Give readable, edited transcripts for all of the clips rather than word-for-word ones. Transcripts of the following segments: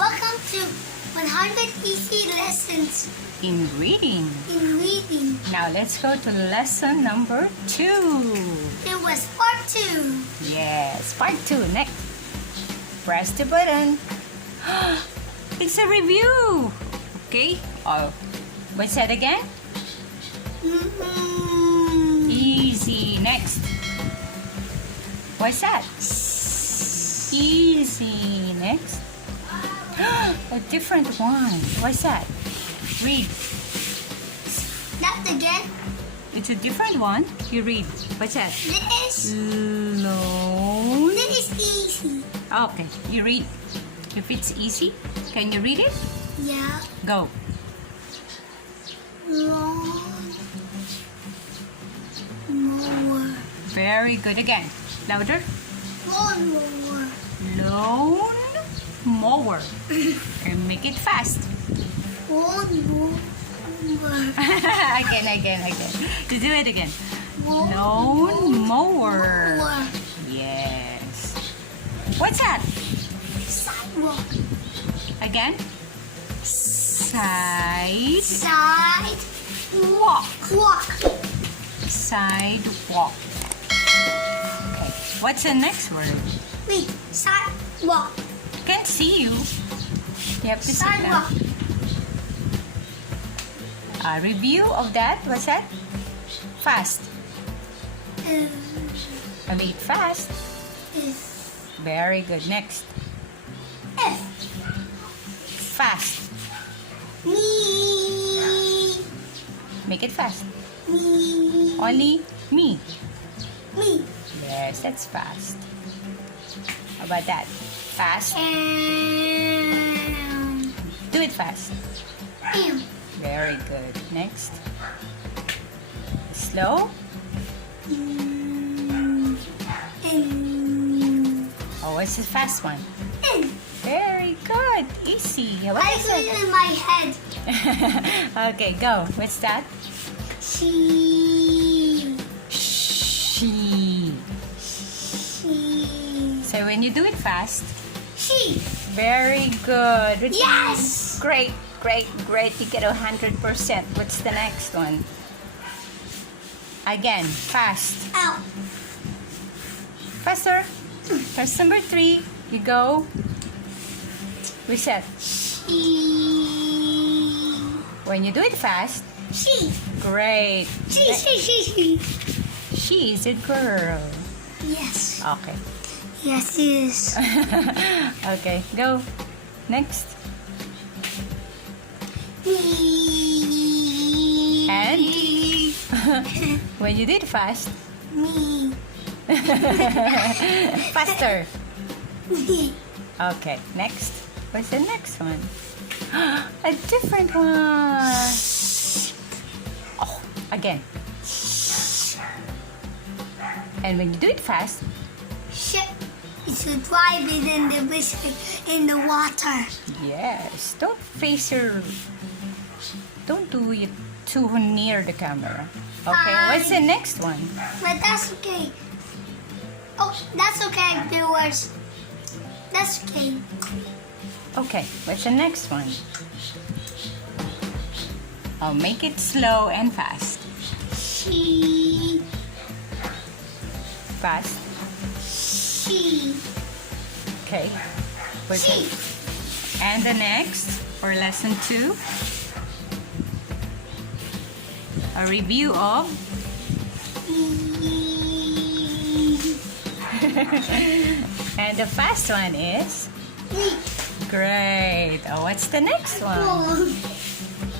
Welcome to 100 Easy Lessons in reading. Now let's go to lesson number 2. It was part 2. Yes, part 2. Next. Press the button. It's a review. Okay. Oh, what's that again? Easy. Next. What's that? Easy. Next. A different one. What's that? Read. That again. It's a different one. You read. What's that? This Loan. is easy. Okay, you read. If it's easy, can you read it? Yeah. Go. Lawn mower. Very good. Again. Louder. Lawn mower. Loan mower. And make it fast. Lawn mower. Again. You do it again. Lawn Loan mower. mower. Yes. What's that? Sidewalk. Again. Side. Sidewalk. Walk. Sidewalk. Okay. What's the next word? Wait. Sidewalk. Can't see you. You have to sit down. Sidewalk. A review of that. What's that? Fast. A bit fast. F. Very good. Next. F. Fast. Me. Make it fast. Me. Only me. Me. Yes, that's fast. How about that? Fast. And. Do it fast. M. Very good. Next. Slow. N. Oh, what's the fast one? N. Very good. Easy. What I is put it in my head. it? Okay, go. What's that? She. She. She. So when you do it fast, She. very good. Yes. Great. You get 100%. What's the next one? Again, fast. Out. Faster. Press number 3. You go. Reset. She. When you do it fast, She. great. She. She is a girl. Yes. Okay. Yes, it is. Okay, go. Next. Me. And? When you do it fast, Me. faster. Me. Okay, next. What's the next one? A different one. Oh, again. And when you do it fast, Ship is to drive it in the biscuit in the water. yes. Don't do it too near the camera. Okay, what's the next one? But that's okay. Oh, that's okay, viewers. That's okay. Okay, what's the next one? I'll make it slow and fast. She. Fast. She. Okay. What's She. it? And the next for lesson 2. A review of and the fast one is Me. great. Oh, what's the next one?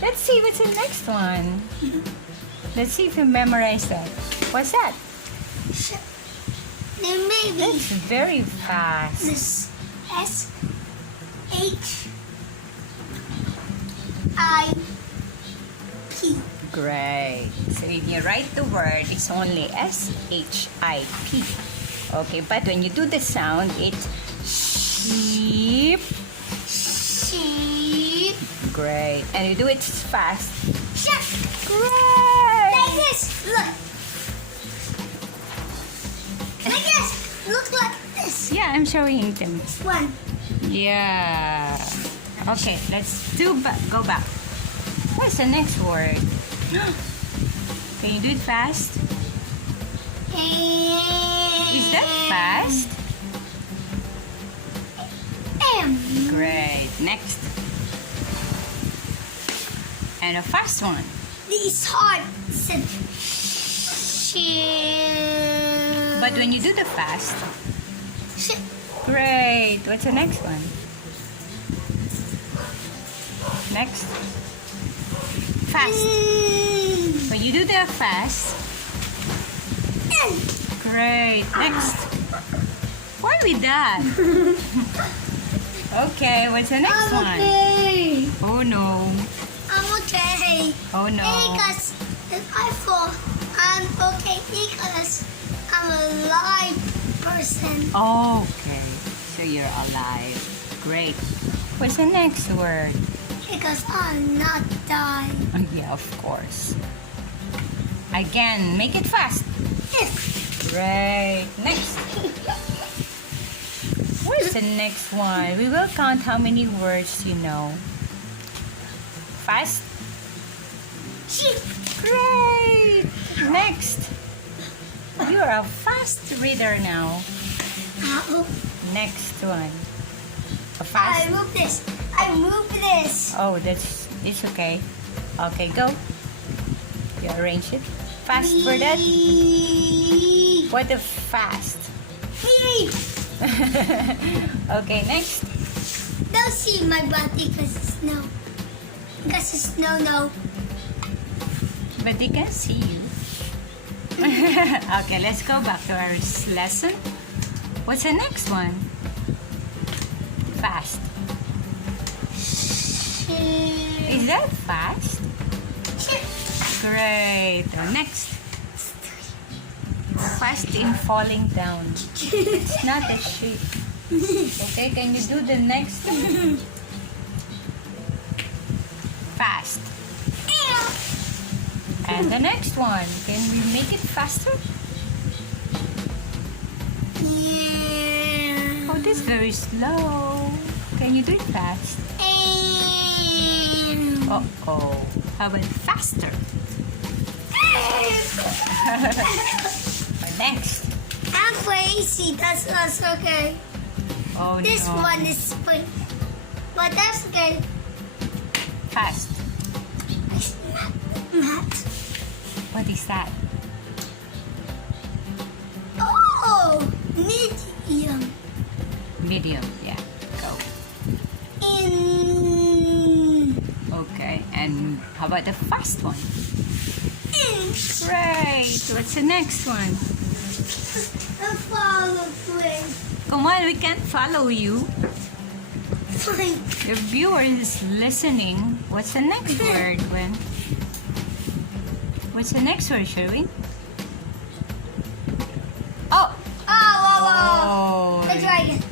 Let's see what's the next one. Let's see if you memorize that. What's that? Ship. Then maybe That's very fast. this S-H-I-P. Great. So when you write the word, it's only S-H-I-P. Okay, but when you do the sound, it's sheep. Sheep. Great. And you do it fast. Ship. Great. Like this. Look. Like this. Look like this. Yeah, I'm showing them. One. Yeah. Okay, let's go back. What's the next word? Can you do it fast? Is that fast? Great. Next. And a fast one. These hard. But when you do the fast. Great. What's the next one? Next. Fast. When you do the fast. Great. Next. Why with that? Okay, what's the next one? Okay. Oh no. I'm okay. Oh no. Because if I fall, I'm okay because I'm a live person. Okay, so you're alive. Great. What's the next word? Because I'm not dying. Oh, yeah, of course. Again, make it fast. Great. Next. What's the next one? We will count how many words you know. Fast. Great. Next. You're a fast reader now. Next one. A fast. I move this. I move this. Oh, it's okay. Okay, go. You arrange it. Fast for that. What a fast. Okay, next. Don't see my body because it's snow. Because it's snow, no. But they can see you. Okay, let's go back to our lesson. What's the next one? Fast. Is that fast? Great. Next. Fast in falling down. It's not a shape. Okay, can you do the next one? Fast. And the next one. Can we make it faster? Yeah. Oh, this is very slow. Can you do it fast? Uh-oh. How about faster? Next. I'm crazy. That's okay. Oh, This no. one is quick. But that's okay. Fast. It's not. What is that? Oh, medium. Medium. Yeah. Go. In. Okay. And how about the fast one? Great. What's the next one? Follow, please. Come on, we can't follow you. Fine. Your viewer is listening. What's the next word, Gwen? What's the next word, Sherwin? Oh! Oh. The dragon.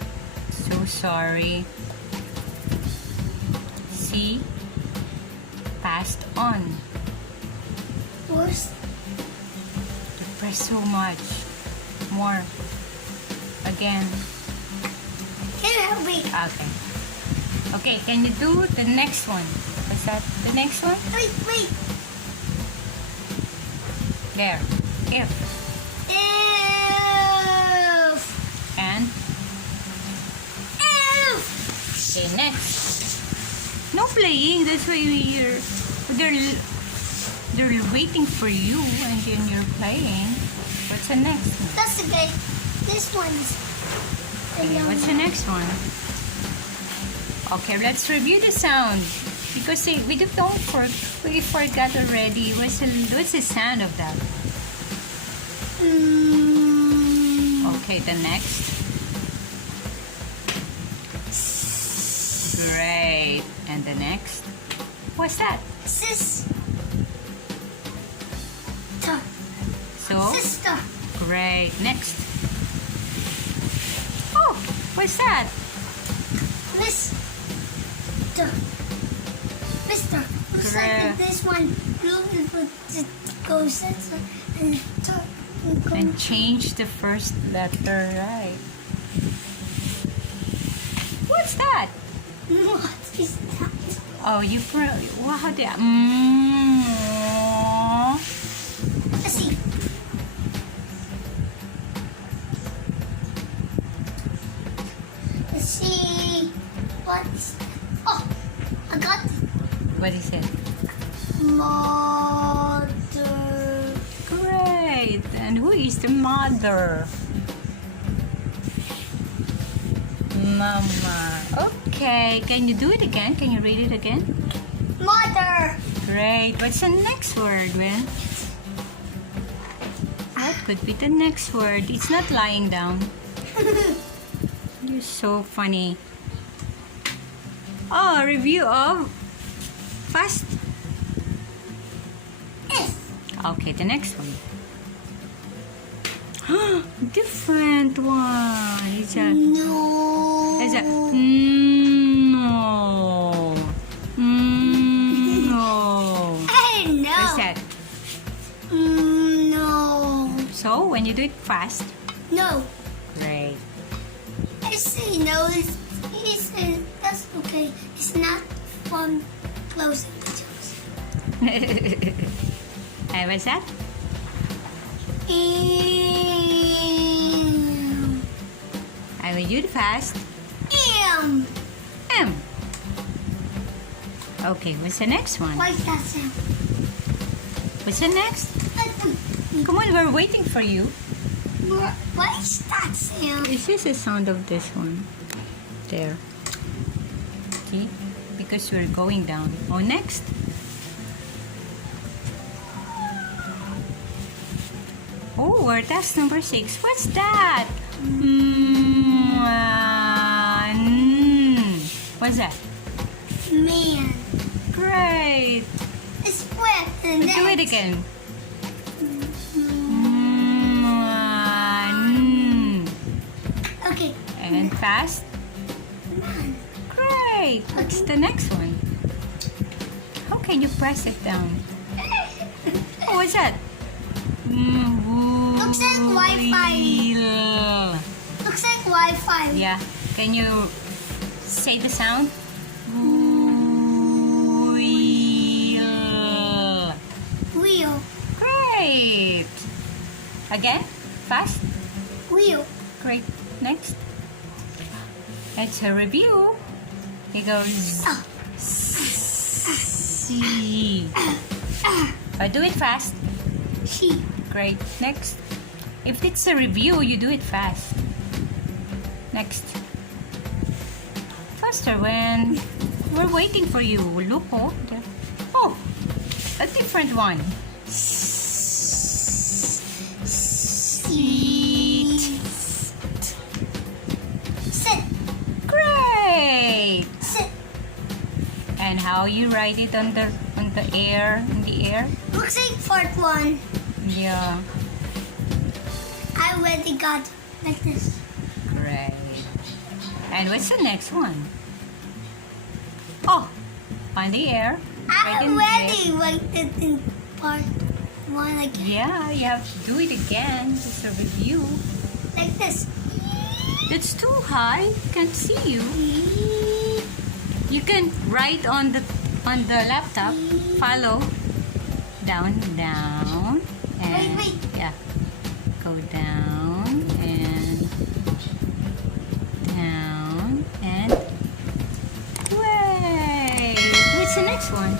So sorry. See? Passed on. Worst. You press so much. More. Again. Can you help me? Okay. Okay, can you do the next one? What's that? The next one? Wait. There. If. If. And. If. Okay, next. No playing. That's why they're waiting for you and then you're playing. What's the next one? That's okay. This one's. What's the next one? Okay, let's review the sound because we forgot already. What's the sound of that? Okay, the next. Great. And the next? What's that? Sister. So? Sister. Great. Next. Oh, what's that? Mister. Looks Correct. like this one blue it goes And change the first letter, right? What's that? What is that? Oh, you wow, the Let's see. Let's see. What is that? Oh, I got it. What is it? Mother. Great. And who is the mother? Mama. Okay. Can you do it again? Can you read it again? Mother. Great. What's the next word, Will? What could be the next word? It's not lying down. You're so funny. Oh, review of fast. S. Okay, the next one. Different one. It's a. No. It's a. No. No. I know. What's that? No. So when you do it fast. No. Great. I say no. That's okay. It's not from closing the jaws. And what's that? I will do it fast. M. M. Okay, what's the next one? Why is that sound? What's the next? Come on, we're waiting for you. Why is that sound? It's just the sound of this one. There. See? Because we're going down. Oh, next. Oh, we're task number 6. What's that? What's that? Man. Great. It's wet. And Do it again. Okay. And fast. Man. Great. What's the next one? How can you press it down? Oh, what's that? Looks like Wi-Fi. Looks like Wi-Fi. Yeah. Can you say the sound? Wheel. Wheel. Great. Again. Fast. Wheel. Great. Next. It's a review. It goes Oh. C. Do it fast. She. Great. Next. If it's a review, you do it fast. Next. Faster when we're waiting for you. Look, oh, there. Oh, a different one. Seat. Sit. Great. Sit. And how you write it on the air, in the air? Looks like fourth one. Yeah. I already got like this. Great. And what's the next one? Oh, on the air. I Right in the air. already waited in part one again. Yeah, you have to do it again. Just a review. Like this. That's too high. Can't see you. You can write on the laptop. Follow. Down, down, and Wait. yeah. Go down and down and wait. What's the next one?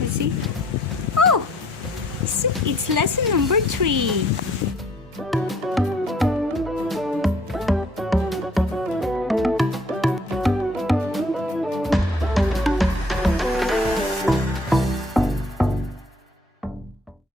Let's see. Oh, it's lesson number 3.